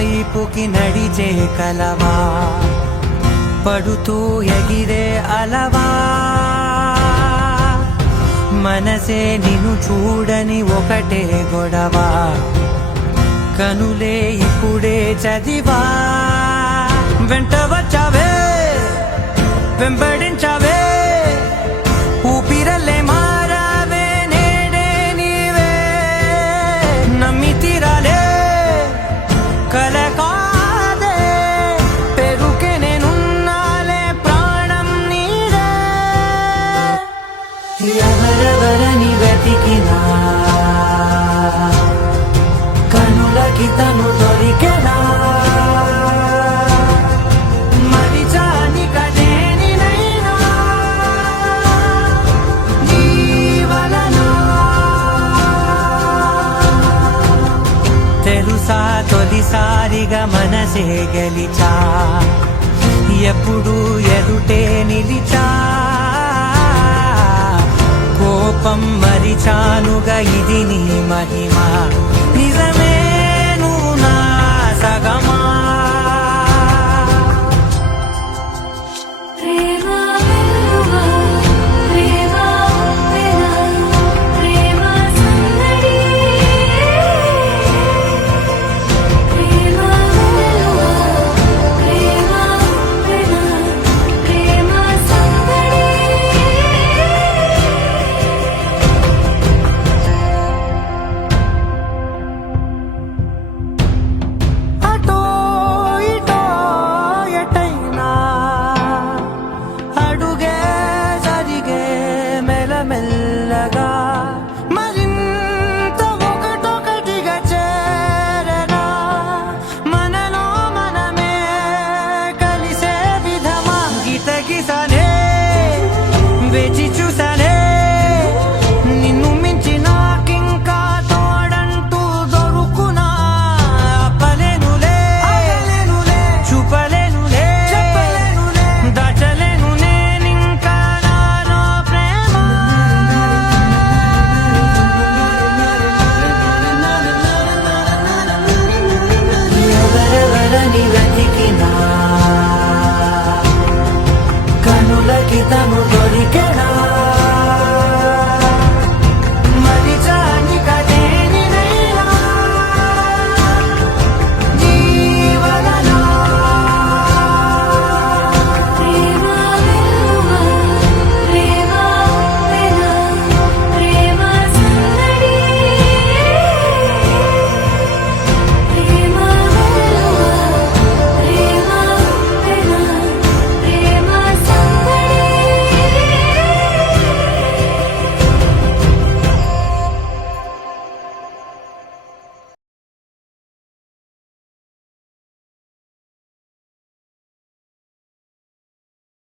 వైపుకి నడిచే కలవా, పడుతూ ఎగిరే అలవా, మనసే నిన్ను చూడని ఒకటే గొడవ, కనులే ఇప్పుడే చదివా. వెంట వచ్చావే వెంబడించావే, ఊపిరల్లే మారావే నేడే నీవే, నమ్మి తీరాలే కల కాదే, పెరుకే నేనున్నాలే ప్రాణం నీడే. ఎవరెవరని వెతికినా కనులకి తను దొరికెనా, మరిచాని కదేనినైనా నీ వలన. తెలుసా తొలిసారిగా మనసే గెలిచా, ఎప్పుడు ఎదుటే నిలిచా, కోపం మరిచానుగా ఇది నీ మహిమ, నిజమే నువ్వు నా సగమా.